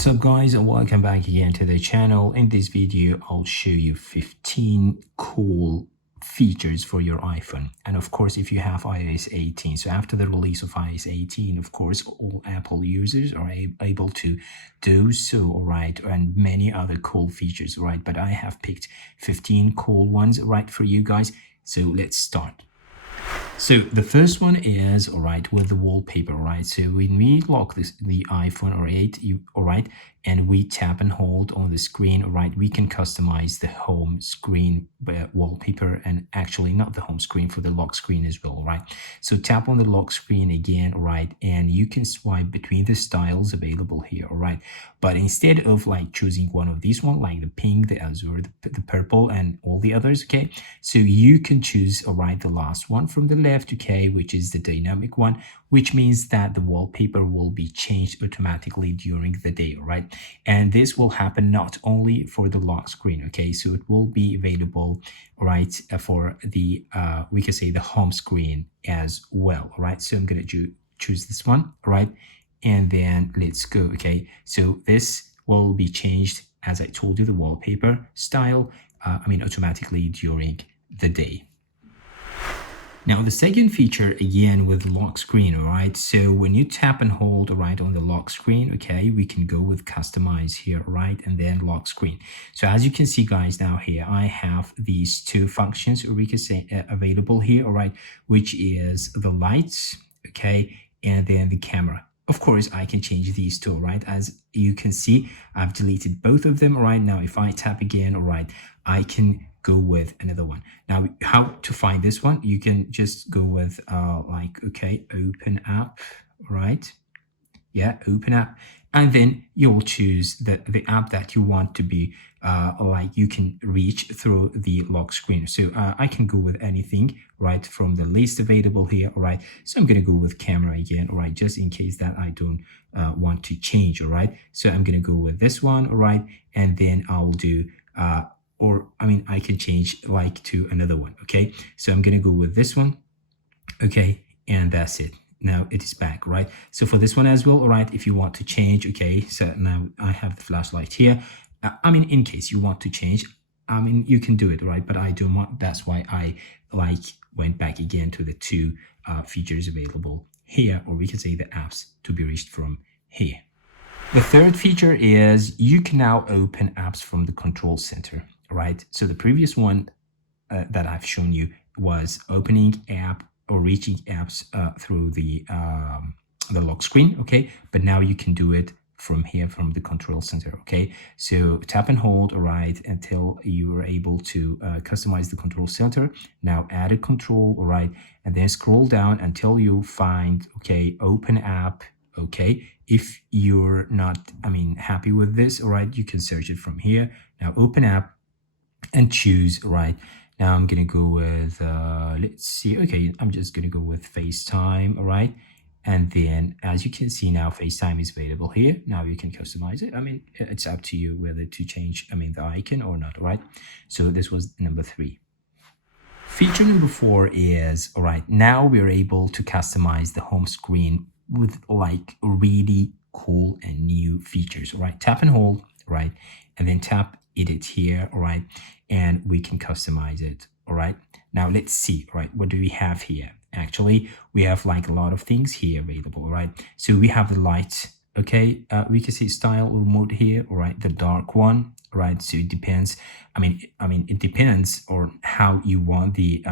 What's up guys, and welcome back again to the channel. In this video I'll show you 15 cool features for your iPhone, and of course if you have iOS 18. So after the release of iOS 18, of course all Apple users are able to do so, all right, and many other cool features, right? But I have picked 15 cool ones, right, for you guys. So let's start. So the first one is, all right, with the wallpaper, right? So when we lock the iPhone or 8, all right, and we tap and hold on the screen, all right, we can customize the home screen wallpaper, and actually not the home screen, for the lock screen as well, right? So tap on the lock screen again, all right, and you can swipe between the styles available here, all right? But instead of like choosing one of these one, like the pink, the azure, the purple, and all the others, okay, so you can choose, all right, the last one from the left, okay, which is the dynamic one, which means that the wallpaper will be changed automatically during the day, all right? And this will happen not only for the lock screen, okay, so it will be available, all right, for the we can say the home screen as well, all right? So I'm gonna choose this one, all right, and then let's go. Okay, so this will be changed, as I told you, the wallpaper style, automatically during the day. Now the second feature, again with lock screen, all right, so when you tap and hold, all right, on the lock screen, okay, we can go with customize here, right, and then lock screen. So as you can see guys, now here I have these two functions, or we can say available here, all right, which is the lights, okay, and then the camera. Of course, I can change these two, right? As you can see, I've deleted both of them. Right now, if I tap again, all right, I can go with another one. Now, how to find this one? You can just go with okay, open app, right? Yeah, open app, and then you'll choose the app that you want to be you can reach through the lock screen. So I can go with anything, right, from the list available here, all right? So I'm gonna go with camera again, all right, just in case that I don't want to change, all right? So I'm gonna go with this one, all right, and then I'll do I can change like to another one, okay? So I'm gonna go with this one, okay, and that's it. Now it is back, right? So for this one as well, all right, if you want to change, okay, so now I have the flashlight here. In case you want to change, you can do it, right? But I don't want, that's why I went back again to the two features available here, or we can say the apps to be reached from here. The third feature is you can now open apps from the control center, right? So the previous one that I've shown you was opening app or reaching apps through the lock screen, okay? But now you can do it from here, from the control center, okay? So tap and hold, all right, until you are able to customize the control center. Now add a control, all right, and then scroll down until you find, okay, open app, okay? If you're not, happy with this, all right, you can search it from here. Now open app and choose, right? Now I'm gonna go with, let's see, okay, I'm just gonna go with FaceTime, all right? And then as you can see now, FaceTime is available here. Now you can customize it. It's up to you whether to change, the icon or not, all right? So this was number 3. Feature number 4 is, all right, now we're able to customize the home screen with like really cool and new features, all right? Tap and hold, right? And then tap edit here, all right? And we can customize it, all right? Now let's see, right? What do we have here? Actually, we have like a lot of things here available, right? So we have the light, okay? We can see style or mode here, all right? The dark one, right? So it depends. It depends on how you want the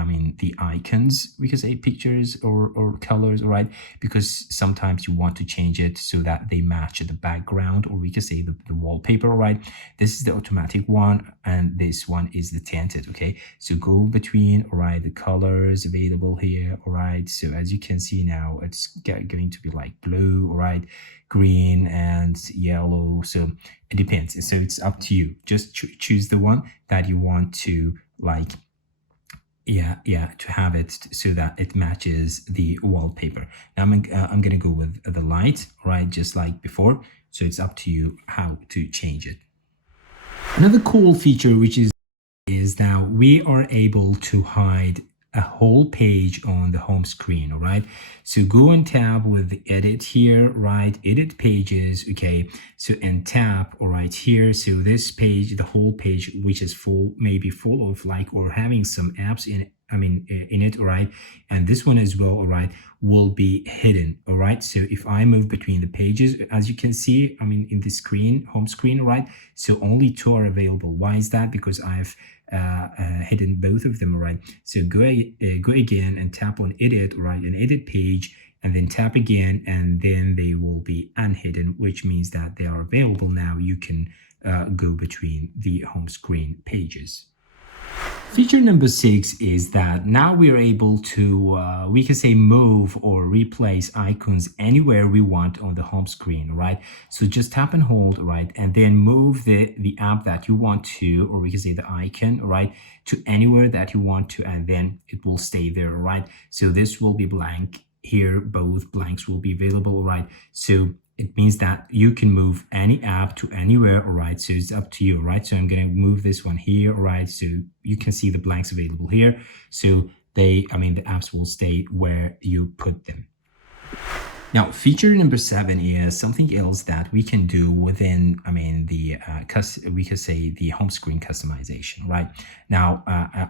icons, we can say pictures or colors, all right? Because sometimes you want to change it so that they match the background, or we can say the wallpaper, all right? This is the automatic one, and this one is the tinted, okay? So go between, all right, the colors available here, all right? So as you can see now, it's going to be like blue, all right, green and yellow. So it depends. So it's up to you. Just choose the one that you want to to have it so that it matches the wallpaper. Now I'm gonna go with the light, right, just like before. So it's up to you how to change it. Another cool feature which is now we are able to hide a whole page on the home screen. All right, so go and tap with the edit here, right? Edit pages, okay? So and tap, all right, here. So this page, the whole page, which is full, maybe full of like or having some apps in it, in it, all right? And this one as well, all right, will be hidden, all right? So if I move between the pages, as you can see, in the screen, home screen, all right? So only two are available. Why is that? Because I've hidden both of them, all right? So go again and tap on edit, all right, an edit page, and then tap again, and then they will be unhidden, which means that they are available now. You can go between the home screen pages. Feature number 6 is that now we are able to, we can say move or replace icons anywhere we want on the home screen, right? So just tap and hold, right? And then move the app that you want to, or we can say the icon, right? To anywhere that you want to, and then it will stay there, right? So this will be blank here. Both blanks will be available, right? So it means that you can move any app to anywhere, all right? So it's up to you, right? So I'm going to move this one here, all right? So you can see the blanks available here. So the apps will stay where you put them. Now, feature number 7 is something else that we can do within, we could say the home screen customization, right? Now,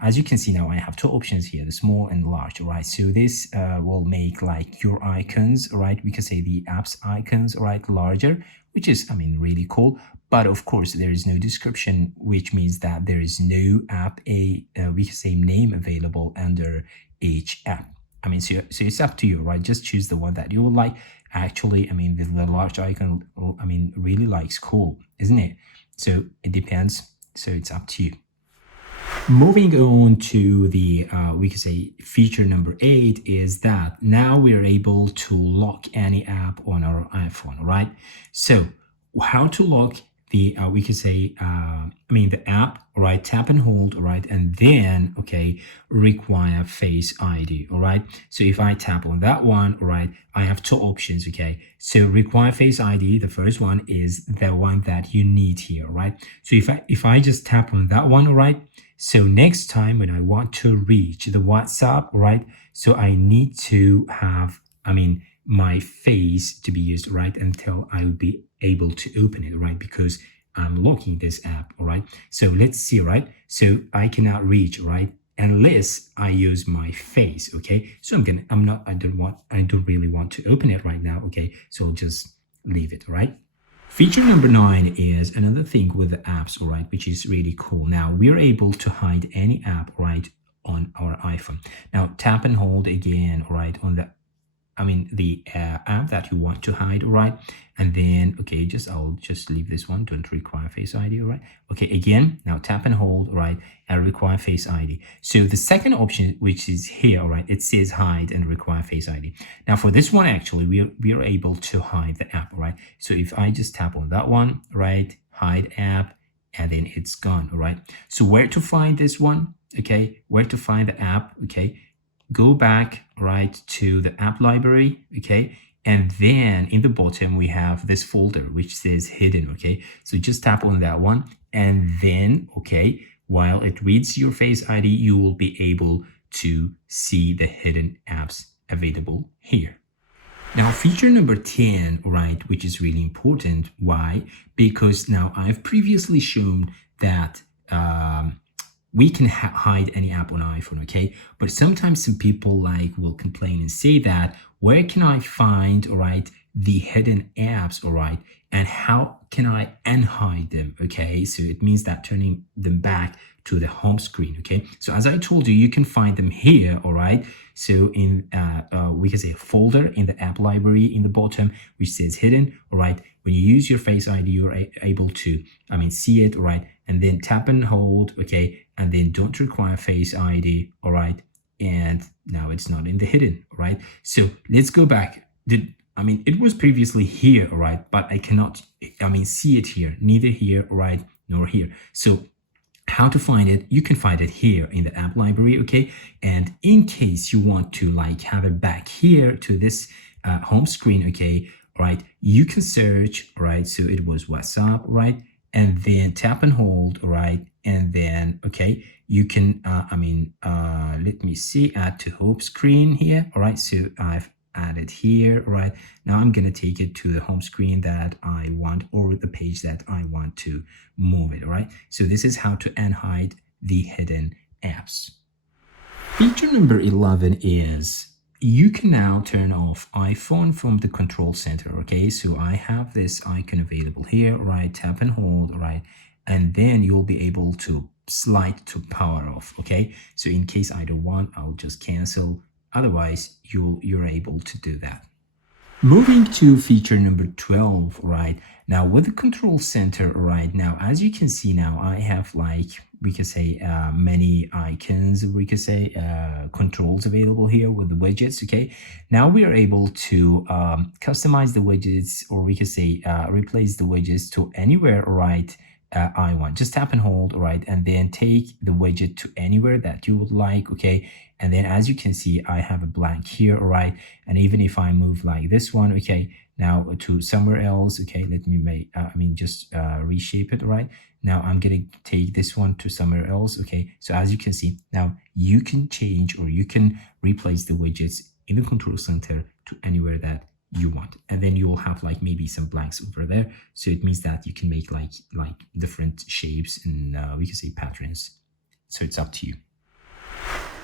as you can see now, I have two options here, the small and large, right? So this will make like your icons, right? We could say the apps icons, right, larger, which is, really cool. But of course, there is no description, which means that there is no app, we could say name available under each app. So it's up to you, right? Just choose the one that you would like. Actually, the large icon, really likes cool, isn't it? So it depends. So it's up to you. Moving on to the, we could say feature number 8 is that now we are able to lock any app on our iPhone, right? So how to lock the, we could say, the app, right? Tap and hold, right? And then, okay, require Face ID, all right? So if I tap on that one, all right, I have two options, okay? So require Face ID, the first one is the one that you need here, right? So if I just tap on that one, all right? So next time when I want to reach the WhatsApp, right? So I need to have, my face to be used, right? Until I will be able to open it, right? Because I'm locking this app, all right? So let's see, right? So I cannot reach, right? Unless I use my face, okay? So I don't really want to open it right now, okay? So I'll just leave it, all right? Feature number 9 is another thing with the apps, all right, which is really cool. Now we're able to hide any app, right, on our iPhone. Now tap and hold again, all right, on the app that you want to hide, all right? And then, okay, I'll just leave this one, don't require Face ID, all right? Okay, again, now tap and hold, all right, and require Face ID. So the second option, which is here, all right, it says hide and require Face ID. Now for this one, actually, we are able to hide the app, all right? So if I just tap on that one, right, hide app, and then it's gone, all right? So where to find this one, okay? Where to find the app, okay? Go back, right, to the app library, okay? And then in the bottom, we have this folder, which says hidden, okay? So just tap on that one. And then, okay, while it reads your Face ID, you will be able to see the hidden apps available here. Now, feature number 10, right, which is really important. Why? Because now I've previously shown that we can hide any app on iPhone, okay? But sometimes some people will complain and say that, where can I find, all right, the hidden apps, all right? And how can I unhide them, okay? So it means that turning them back to the home screen, okay? So as I told you, you can find them here, all right? So in, we can say a folder in the app library in the bottom, which says hidden, all right? When you use your Face ID, you're able to, see it, all right? And then tap and hold, okay? And then don't require Face ID, all right? And now it's not in the hidden, all right? So let's go back. It was previously here, all right? But I cannot, see it here, neither here, right, nor here. So how to find it? You can find it here in the app library, okay? And in case you want to have it back here to this home screen, okay, all right, you can search, all right? So it was WhatsApp, right? And then tap and hold, all right? and then, okay, you can, let me see, add to home screen here. All right, so I've added here. Right now I'm going to take it to the home screen that I want, or the page that I want to move it. All right, so this is how to unhide the hidden apps. Feature number 11 is you can now turn off iPhone from the control center. Okay, so I have this icon available here. Right, tap and hold. Right, and then you'll be able to slide to power off. Okay, so in case I don't want, I'll just cancel. Otherwise, you're able to do that. Moving to feature number 12, right? Now with the control center, right now, as you can see now, I have like, we could say many icons, we could say controls available here with the widgets, okay? Now we are able to customize the widgets, or we could say replace the widgets to anywhere, right? I want. Just tap and hold, right? And then take the widget to anywhere that you would like, okay? And then as you can see, I have a blank here, right? And even if I move like this one, okay, now to somewhere else, okay, let me make, just reshape it, right? Now I'm gonna take this one to somewhere else, okay? So as you can see, now you can change, or you can replace the widgets in the control center to anywhere that you want, and then you'll have like maybe some blanks over there, so it means that you can make like different shapes and we can say patterns, so it's up to you.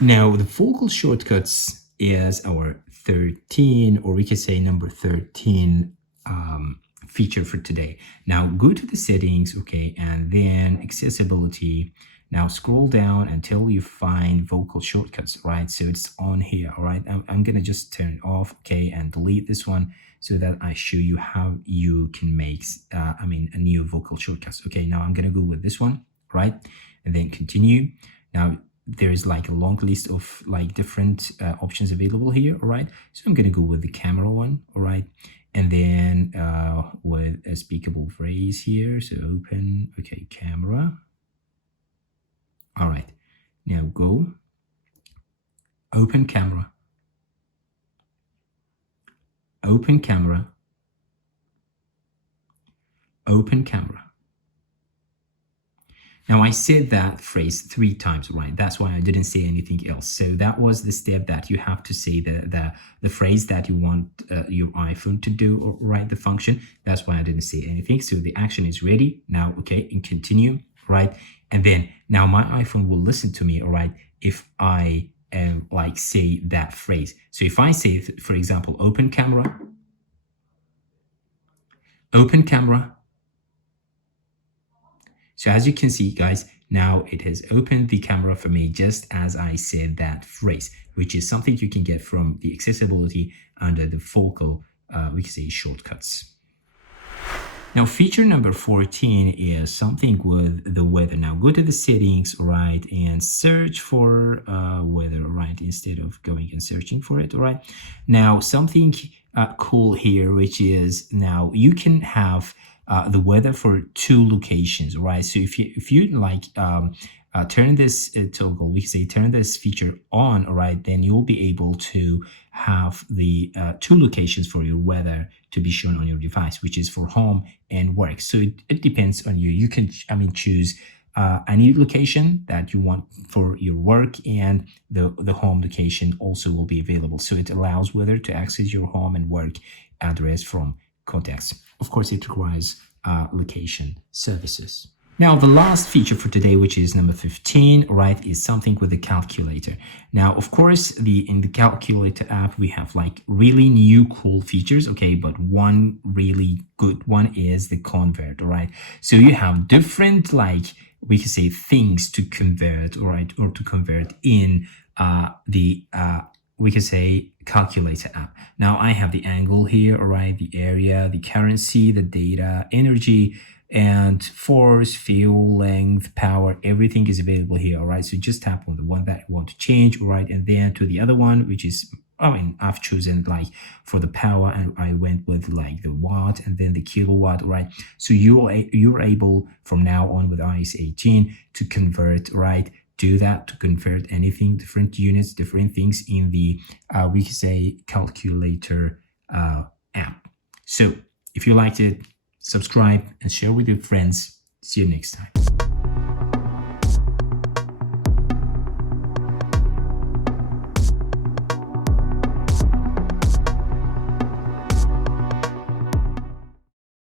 Now the vocal shortcuts is our 13, or we can say number 13 feature for today. Now go to the settings, okay, and then accessibility. Now scroll down until you find vocal shortcuts, right? So it's on here, all right? I'm gonna just turn it off, okay, and delete this one so that I show you how you can make, a new vocal shortcuts. Okay, now I'm gonna go with this one, right? And then continue. Now there's like a long list of like different options available here, all right? So I'm gonna go with the camera one, all right? And then with a speakable phrase here, so open, okay, camera. All right, now go, open camera, open camera, open camera. Now I said that phrase 3 times, right? That's why I didn't say anything else. So that was the step that you have to say the phrase that you want your iPhone to do, or write the function. That's why I didn't say anything. So the action is ready now, okay, and continue, right? And then now my iPhone will listen to me, all right, if I like say that phrase. So if I say, for example, open camera, open camera. So as you can see, guys, now it has opened the camera for me just as I said that phrase, which is something you can get from the accessibility under the vocal, we can say shortcuts. Now, feature number 14 is something with the weather. Now, go to the settings, right, and search for weather, right, instead of going and searching for it, right? Now, something cool here, which is now you can have the weather for 2 locations, right? So if you like turn this toggle, we say turn this feature on, all right, then you'll be able to have the 2 locations for your weather to be shown on your device, which is for home and work. So it depends on you. You can, choose any location that you want for your work, and the home location also will be available. So it allows weather to access your home and work address from contacts. Of course, it requires location services. Now, the last feature for today, which is number 15, right, is something with the calculator. Now, of course, in the calculator app, we have like really new cool features, okay, but one really good one is the convert, right? So you have different, like, we can say things to convert, right, or to convert in we can say calculator app. Now I have the angle here, all right, the area, the currency, the data, energy, and force, fuel, length, power, everything is available here, all right? So just tap on the one that you want to change, all right? And then to the other one, which is, I've chosen like for the power, and I went with like the watt and then the kilowatt, right? So you're able from now on with iOS 18 to convert, right? Do that to convert anything, different units, different things in the, we can say, calculator app. So if you liked it, subscribe and share with your friends. See you next time.